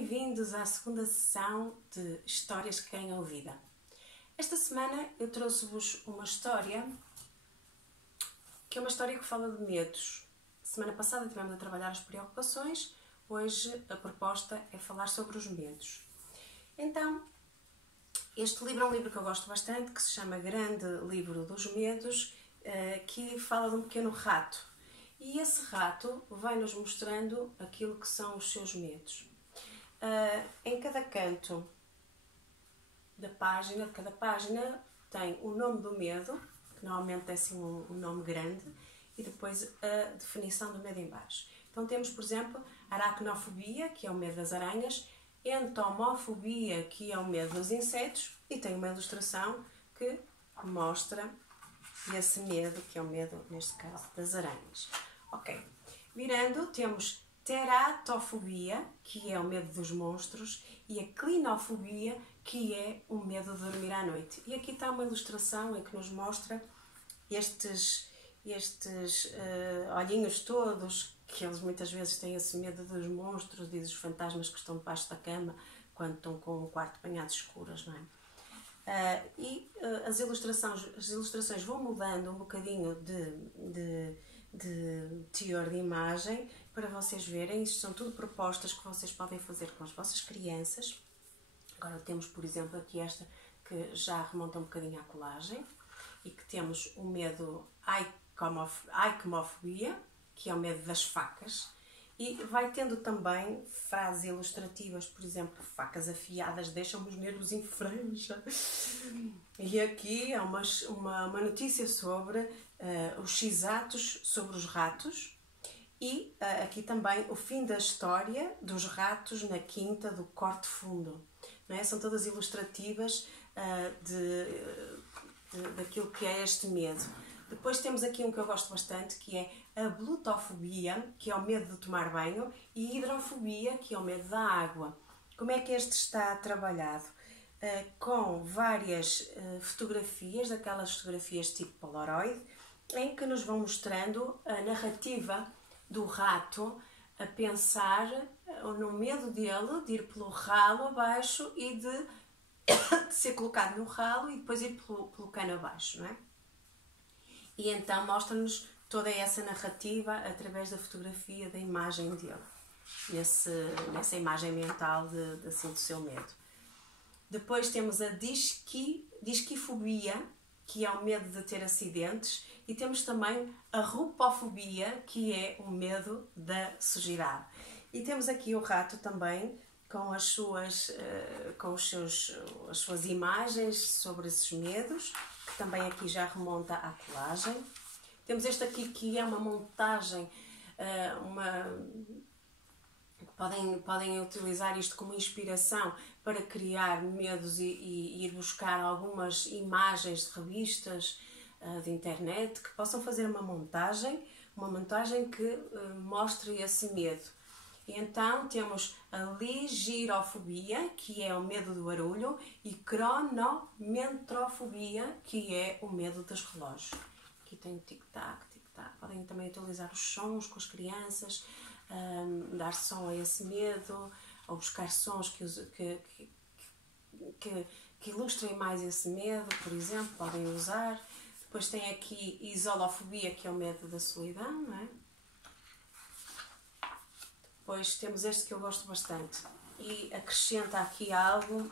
bem-vindos à segunda sessão de Histórias que Ganham Vida. Esta semana eu trouxe-vos uma história que é uma história que fala de medos. Semana passada tivemos a trabalhar as preocupações, hoje a proposta é falar sobre os medos. Então, este livro é um livro que eu gosto bastante, que se chama Grande Livro dos Medos, que fala de um pequeno rato. E esse rato vai-nos mostrando aquilo que são os seus medos. Em cada canto da página, de cada página, tem o nome do medo, que normalmente é assim um nome grande, e depois a definição do medo em baixo. Então temos, por exemplo, aracnofobia, que é o medo das aranhas, entomofobia, que é o medo dos insetos, e tem uma ilustração que mostra esse medo, que é o medo, neste caso, das aranhas. Ok, virando, temos teratofobia, que é o medo dos monstros, e a clinofobia, que é o medo de dormir à noite. E aqui está uma ilustração em que nos mostra estes olhinhos todos, que eles muitas vezes têm esse medo dos monstros e dos fantasmas que estão debaixo da cama quando estão com o quarto banhado de escuras, não é? As ilustrações vão mudando um bocadinho de teor de imagem para vocês verem. Isto são tudo propostas que vocês podem fazer com as vossas crianças. Agora temos, por exemplo, aqui esta que já remonta um bocadinho à colagem e que temos o medo aikmofobia, que é o medo das facas, e vai tendo também frases ilustrativas, por exemplo, facas afiadas deixam os nervos em franja. E aqui é uma notícia sobre os x-atos sobre os ratos, e aqui também o fim da história dos ratos na quinta do Corte Fundo. Não é? São todas ilustrativas daquilo que é este medo. Depois temos aqui um que eu gosto bastante, que é a blutofobia, que é o medo de tomar banho, e hidrofobia, que é o medo da água. Como é que este está trabalhado? Com várias fotografias, daquelas fotografias tipo Polaroid, em que nos vão mostrando a narrativa do rato a pensar no medo dele de ir pelo ralo abaixo e de ser colocado no ralo e depois ir pelo cano abaixo, não é? E então mostra-nos toda essa narrativa através da fotografia, da imagem dele, nessa imagem mental do seu medo. Depois temos a disquifobia, que é o medo de ter acidentes, e temos também a rupofobia, que é o medo da sujidade. E temos aqui o rato também com as suas imagens sobre esses medos, que também aqui já remonta à colagem. Temos este aqui que é uma montagem, podem utilizar isto como inspiração para criar medos e ir buscar algumas imagens de revistas, de internet, que possam fazer uma montagem que mostre esse medo. E então temos a ligirofobia, que é o medo do barulho, e cronometrofobia, que é o medo dos relógios. Aqui tem o tic-tac, tic-tac. Podem também utilizar os sons com as crianças, dar som a esse medo, ou buscar sons que ilustrem mais esse medo, por exemplo, podem usar. Depois tem aqui isolofobia, que é o medo da solidão, não é? Depois temos este que eu gosto bastante e acrescenta aqui algo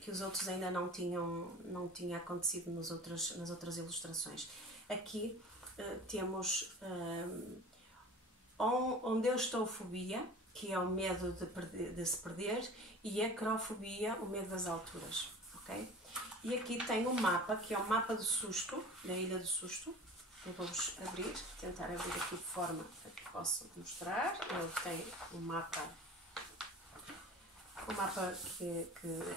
que os outros ainda não tinha acontecido nas outras ilustrações. Aqui temos onde eu estou fobia, que é o medo de se perder, e acrofobia, o medo das alturas. Okay? E aqui tem um mapa, que é o mapa do susto, da Ilha do Susto. Eu vou-vos tentar abrir aqui de forma a que possa mostrar. Ele tem um mapa que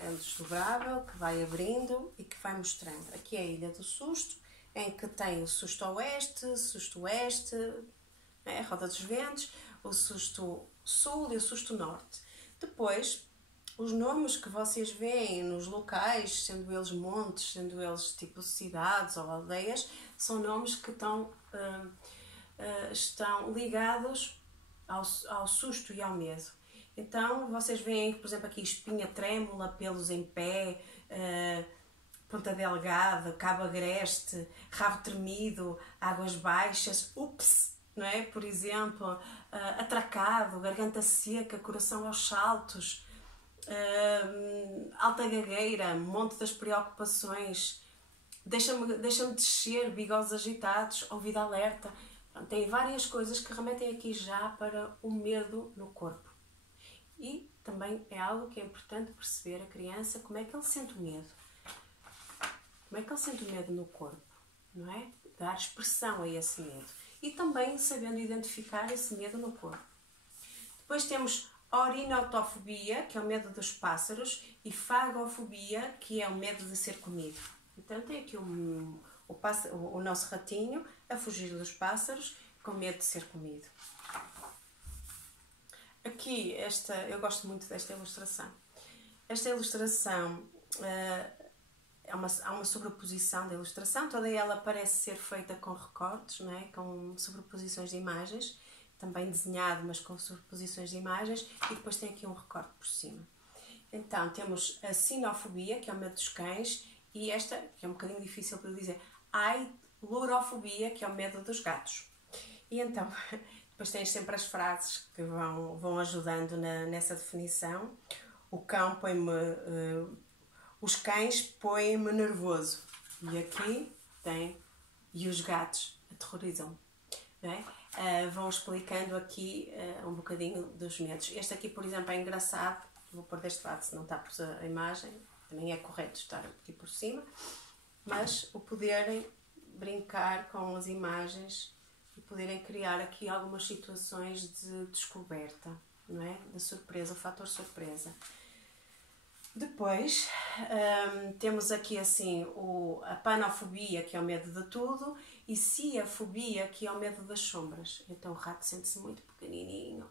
é desdobrável, que vai abrindo e que vai mostrando. Aqui é a Ilha do Susto, em que tem o susto oeste, a roda dos ventos, o susto sul e o susto norte. Depois, os nomes que vocês veem nos locais, sendo eles montes, sendo eles tipo cidades ou aldeias, são nomes que estão ligados ao susto e ao medo. Então vocês veem, por exemplo, aqui espinha trêmula, pelos em pé, ponta delgada, cabo agreste, rabo tremido, águas baixas, ups, não é? Por exemplo, atracado, garganta seca, coração aos saltos, alta gagueira, monte das preocupações, deixa-me descer, bigodes agitados, ouvido alerta. Pronto, tem várias coisas que remetem aqui já para o medo no corpo. E também é algo que é importante perceber a criança, como é que ele sente o medo. Como é que ele sente o medo no corpo, não é? Dar expressão a esse medo. E também sabendo identificar esse medo no corpo. Depois temos orinotofobia, que é o medo dos pássaros, e fagofobia, que é o medo de ser comido. Então tem aqui o nosso ratinho a fugir dos pássaros com medo de ser comido. Aqui, eu gosto muito desta ilustração. Esta ilustração, há uma sobreposição da ilustração, toda ela parece ser feita com recortes, não é? Com sobreposições de imagens, também desenhado, mas com sobreposições de imagens, e depois tem aqui um recorte por cima. Então, temos a sinofobia, que é o medo dos cães, e esta, que é um bocadinho difícil para dizer, ailurofobia, que é o medo dos gatos. E então, depois tens sempre as frases que vão ajudando nessa definição. O cão põe-me... os cães põem-me nervoso. E aqui tem... E os gatos aterrorizam-me. Não é? Vão explicando aqui um bocadinho dos medos. Este aqui, por exemplo, é engraçado. Vou pôr deste lado, se não está por a imagem. Também é correto estar aqui por cima. Mas o poderem brincar com as imagens e poderem criar aqui algumas situações de descoberta, não é? De surpresa, o fator surpresa. Depois, temos aqui assim a panofobia, que é o medo de tudo, e ciafobia, que é o medo das sombras. Então o rato sente-se muito pequenininho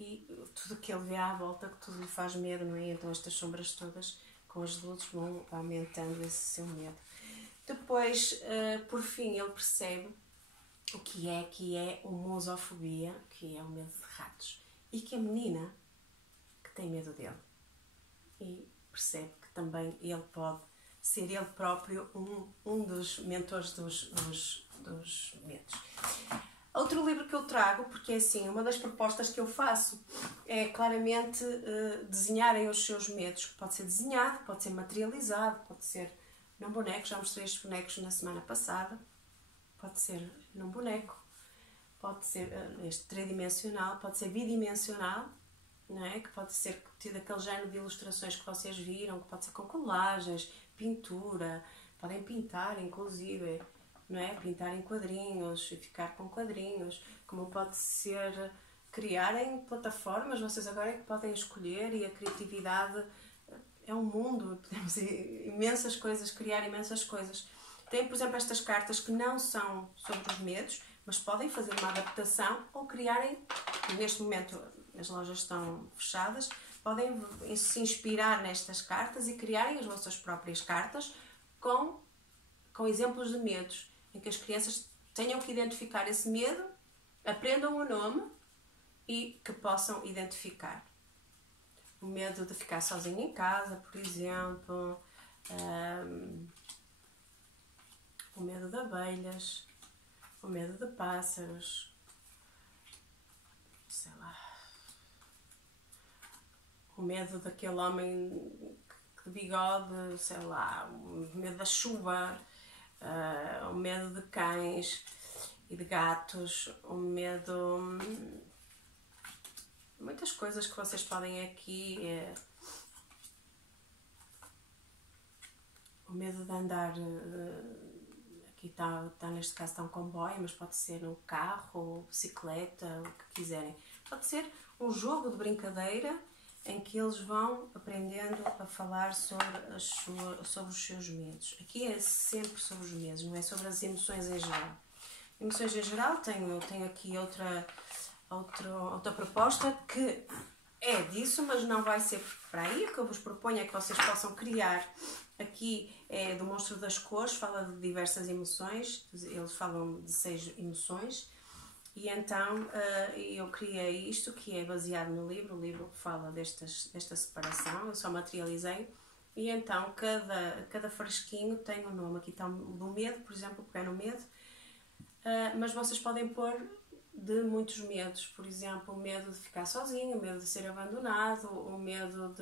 e tudo que ele vê à volta, que tudo lhe faz medo, não é? Então estas sombras todas com as luzes vão aumentando esse seu medo. Depois, por fim, ele percebe o que é homosofobia, que é o medo de ratos, e que a menina que tem medo dele. E percebe que também ele pode ser ele próprio um dos mentores dos medos. Outro livro que eu trago, porque é assim, uma das propostas que eu faço é claramente desenharem os seus medos. Pode ser desenhado, pode ser materializado, pode ser num boneco. Já mostrei estes bonecos na semana passada. Pode ser num boneco, pode ser este tridimensional, pode ser bidimensional, não é? Que pode ser daquele género de ilustrações que vocês viram, que pode ser com colagens, pintura, podem pintar inclusive, não é? Pintar em quadrinhos e ficar com quadrinhos, como pode ser criarem plataformas, vocês agora é que podem escolher, e a criatividade é um mundo, podemos imensas coisas, criar imensas coisas. Tem, por exemplo, estas cartas que não são sobre os medos, mas podem fazer uma adaptação ou criarem, neste momento as lojas estão fechadas, podem se inspirar nestas cartas e criarem as vossas próprias cartas com exemplos de medos, em que as crianças tenham que identificar esse medo, aprendam o nome e que possam identificar. O medo de ficar sozinho em casa, por exemplo, o medo de abelhas, o medo de pássaros, sei lá, o medo daquele homem de bigode, sei lá, o medo da chuva, o medo de cães e de gatos, o medo... muitas coisas que vocês podem aqui... o medo de andar... aqui está neste caso está um comboio, mas pode ser um carro, ou bicicleta, o que quiserem. Pode ser um jogo de brincadeira em que eles vão aprendendo a falar sobre os seus medos. Aqui é sempre sobre os medos, não é sobre as emoções em geral. Emoções em geral, tenho aqui outra proposta que é disso, mas não vai ser para aí. O que eu vos proponho é que vocês possam criar. Aqui é do Monstro das Cores, fala de diversas emoções, eles falam de 6 emoções. E então eu criei isto, que é baseado no livro. O livro fala desta separação, eu só materializei. E então cada frasquinho tem um nome. Aqui está o do medo, por exemplo, pegar no medo. Mas vocês podem pôr de muitos medos. Por exemplo, o medo de ficar sozinho, o medo de ser abandonado, o medo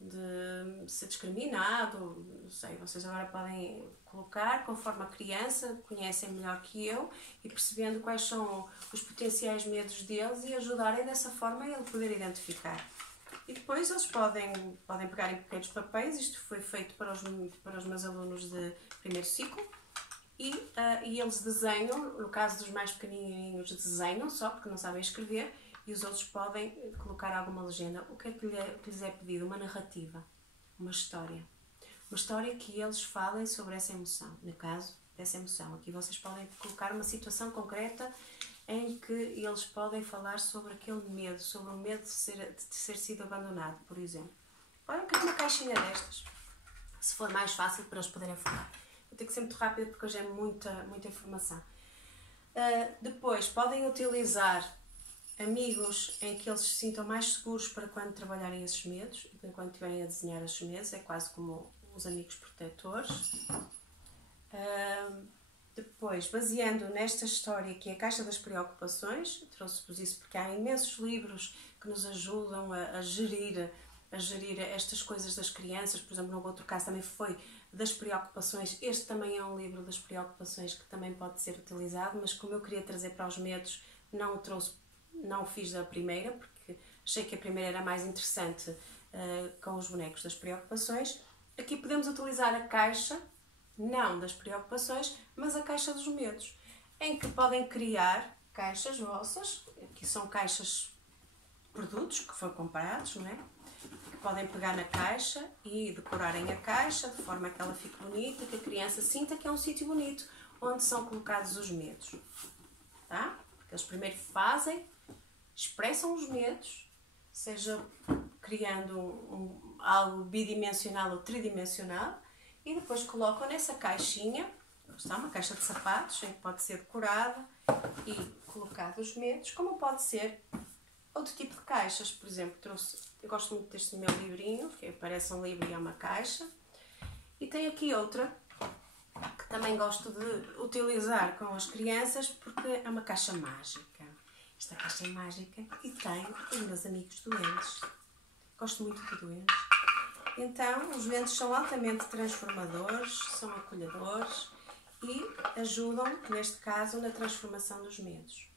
de ser discriminado, não sei, vocês agora podem colocar conforme a criança, conhecem melhor que eu, e percebendo quais são os potenciais medos deles e ajudarem dessa forma a ele poder identificar. E depois eles podem pegar em pequenos papéis. Isto foi feito para os meus alunos de primeiro ciclo, e eles desenham. No caso dos mais pequenininhos, desenham só porque não sabem escrever, e os outros podem colocar alguma legenda. O que é que lhes é pedido? Uma narrativa, uma história. Uma história que eles falem sobre essa emoção. No caso dessa emoção, aqui vocês podem colocar uma situação concreta em que eles podem falar sobre aquele medo, sobre o medo de ter sido abandonado, por exemplo. Podem criar uma caixinha destas, se for mais fácil para eles poderem falar. Vou ter que ser muito rápida porque hoje é muita informação. Depois, podem utilizar amigos em que eles se sintam mais seguros para quando trabalharem esses medos, para quando estiverem a desenhar esses medos. É quase como os amigos protetores. Depois, baseando nesta história, que é a Caixa das Preocupações, trouxe-vos isso porque há imensos livros que nos ajudam a gerir estas coisas das crianças. Por exemplo, no outro caso também foi das preocupações. Este também é um livro das preocupações que também pode ser utilizado, mas como eu queria trazer para os medos, não o fiz da primeira, porque achei que a primeira era mais interessante com os bonecos das preocupações. Aqui podemos utilizar a caixa, não das preocupações, mas a caixa dos medos, em que podem criar caixas vossas. Aqui são caixas, produtos que foram comprados, não é? Que podem pegar na caixa e decorarem a caixa de forma que ela fique bonita e que a criança sinta que é um sítio bonito onde são colocados os medos. Tá? Porque eles primeiro expressam os medos, seja criando algo bidimensional ou tridimensional, e depois colocam nessa caixinha. Está uma caixa de sapatos em que pode ser decorada e colocado os medos, como pode ser outro tipo de caixas. Por exemplo, eu gosto muito deste meu livrinho, que parece um livro e é uma caixa. E tem aqui outra que também gosto de utilizar com as crianças, porque é uma caixa mágica. Esta caixa é mágica e tem os meus amigos doentes. Gosto muito de doentes. Então, os doentes são altamente transformadores, são acolhedores e ajudam, neste caso, na transformação dos medos.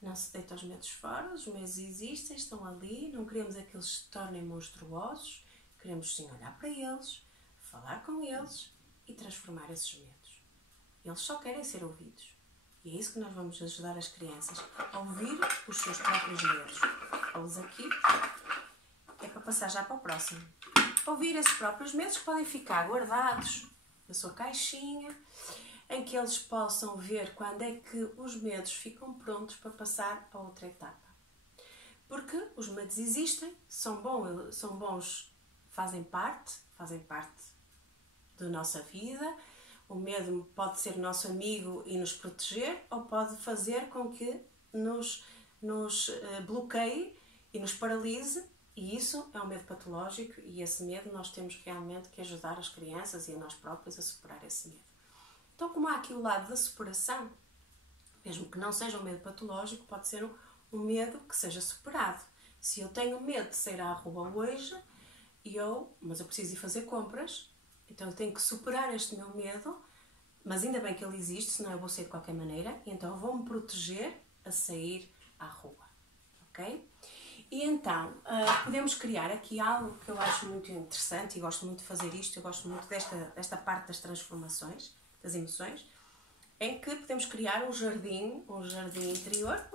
Não se deita os medos fora, os medos existem, estão ali, não queremos é que eles se tornem monstruosos, queremos sim olhar para eles, falar com eles e transformar esses medos. Eles só querem ser ouvidos. E é isso que nós vamos ajudar as crianças, a ouvir os seus próprios medos. Vamos aqui, é para passar já para o próximo. Ouvir esses próprios medos, que podem ficar guardados na sua caixinha, em que eles possam ver quando é que os medos ficam prontos para passar a outra etapa. Porque os medos existem, são bons, fazem parte da nossa vida. O medo pode ser nosso amigo e nos proteger, ou pode fazer com que nos bloqueie e nos paralise. E isso é um medo patológico, e esse medo nós temos realmente que ajudar as crianças e a nós próprios a superar esse medo. Então, como há aqui o lado da superação, mesmo que não seja um medo patológico, pode ser um medo que seja superado. Se eu tenho medo de sair à rua hoje, mas eu preciso ir fazer compras, então eu tenho que superar este meu medo, mas ainda bem que ele existe, senão eu vou sair de qualquer maneira, e então eu vou-me proteger a sair à rua. Ok? E então, podemos criar aqui algo que eu acho muito interessante, e gosto muito de fazer isto, eu gosto muito desta parte das transformações, das emoções, em que podemos criar um jardim interior,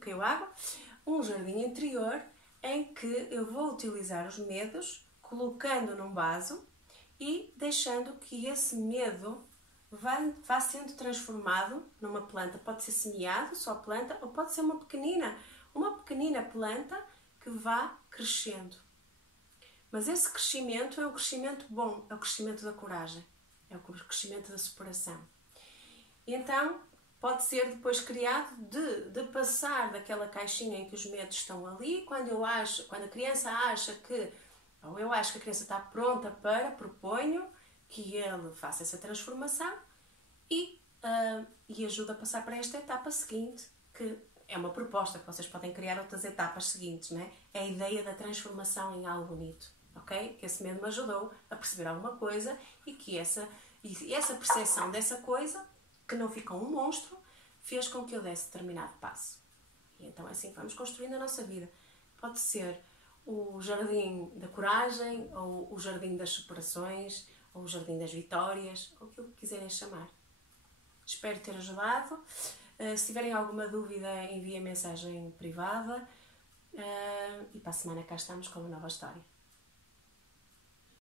caiu água, um jardim interior em que eu vou utilizar os medos, colocando num vaso e deixando que esse medo vá sendo transformado numa planta. Pode ser semeado, só planta, ou pode ser uma pequenina planta que vá crescendo. Mas esse crescimento é um crescimento bom, é o crescimento da coragem, é o crescimento da superação. E então, pode ser depois criado de passar daquela caixinha em que os medos estão ali, quando a criança acha que, ou eu acho que a criança está pronta para, proponho que ele faça essa transformação e ajuda a passar para esta etapa seguinte, que é uma proposta que vocês podem criar outras etapas seguintes, não é? É a ideia da transformação em algo bonito, ok? Que esse medo me ajudou a perceber alguma coisa e que essa percepção dessa coisa, que não fica um monstro, fez com que eu desse determinado passo. E então é assim que vamos construindo a nossa vida. Pode ser o jardim da coragem, ou o jardim das superações, ou o jardim das vitórias, ou aquilo que quiserem chamar. Espero ter ajudado. Se tiverem alguma dúvida, enviem mensagem privada. E para a semana cá estamos com uma nova história.